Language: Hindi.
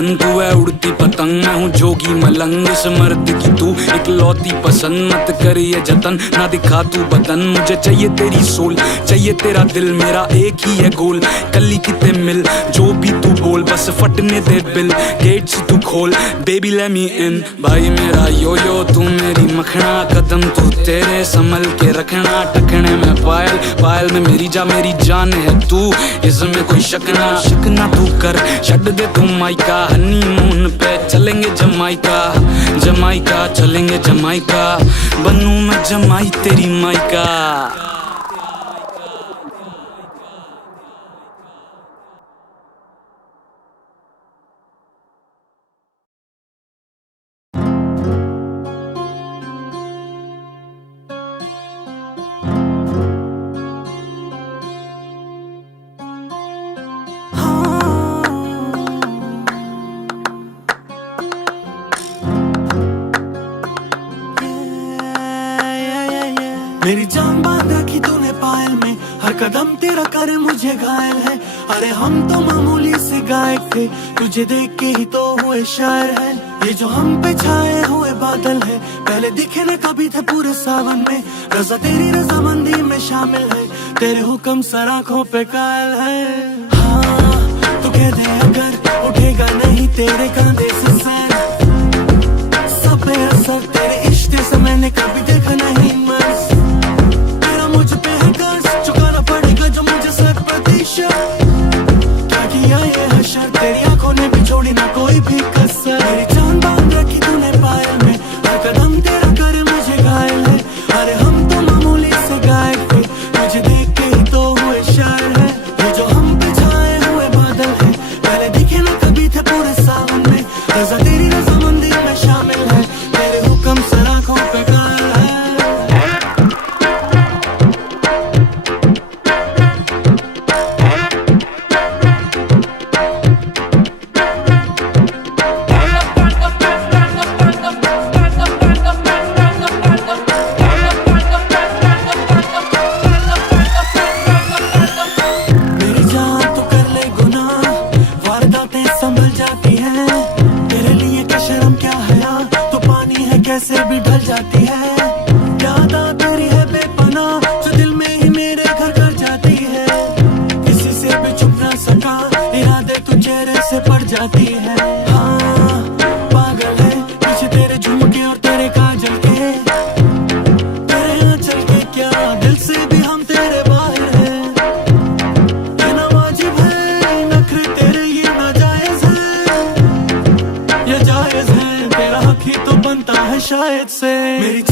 बन तू है उड़ती पतंग, मैं हूँ जोगी मलंग। इस मर्द की तू इकलौती पसंद, मत कर ये जतन ना दिखा तू बदन। मुझे चाहिए तेरी सोल, चाहिए तेरा दिल, मेरा एक ही है गोल। कली कितने मिल जो भी तू बोल, बस फटने दे बिल। गेट्स तू खोल बेबी लेट मी इन। भाई मेरा यो यो तू मेरी मखना, कदम तू तेरे संभल के रखना। टखने में पायल, पायल में मेरी जान है तू, इसमें कोई शक ना तू कर। छੱਡ दे तू माइका, हनीमून पे चलेंगे जमाइका, जमाइका चलेंगे जमाइका। बनूं मैं जमाई तेरी माइका। मेरी जान बांध रखी तूने पायल में, हर कदम तेरा करे मुझे घायल है। अरे हम तो मामूली से गायक थे, तुझे देख के ही तो हुए शायर है। ये जो हम पे छाए हुए बादल है, पहले दिखे न कभी थे पूरे सावन में। रजा तेरी रजामंदी में शामिल है, तेरे हुक्म सर आँखों पे कायल है। हाँ तू कह दे अगर उठेगा नहीं तेरे कंधे से सर, सब बेअसर तेरे इश्क से मैंने कभी देखा नहीं मर्ज। मुझ पे है कर्ज चुकाना पड़ेगा जो मुझे सर प्रतिशत। क्या किया ये हशर, तेरी आंखों ने भी छोड़ी ना कोई भी कसर। मेरी जान बांध रखी तूने पायल में, हर कदम तेरा करे मुझे घायल है। अरे हम तो मामूली से गायक थे, तुझे देख के ही तो हुए शायर है। ये जो हम पे छाए हुए बादल है, पहले दिखे ना कभी थे पूरे सावन में। रजा तेरी रजामंदी में शामिल है, तेरे हुक्म सर आँखों पे कायल है। कैसे भी ढल जाती है, याद आ तेरी है बेपना जो दिल में ही मेरे घर घर जाती है। किसी से भी छुप ना सका इरादे तू चेहरे से पड़ जाती है। हाँ पागल है पीछे तेरे झुमके और तेरे काजल के, तेरे आंचल के क्या दिल से भी हम तेरे बाहर हैं। ये ना वाजिब है नखरे तेरे, ये ना जायज है, ये जायज है। तेरा हक ही तो बनता है शायद से। मेरी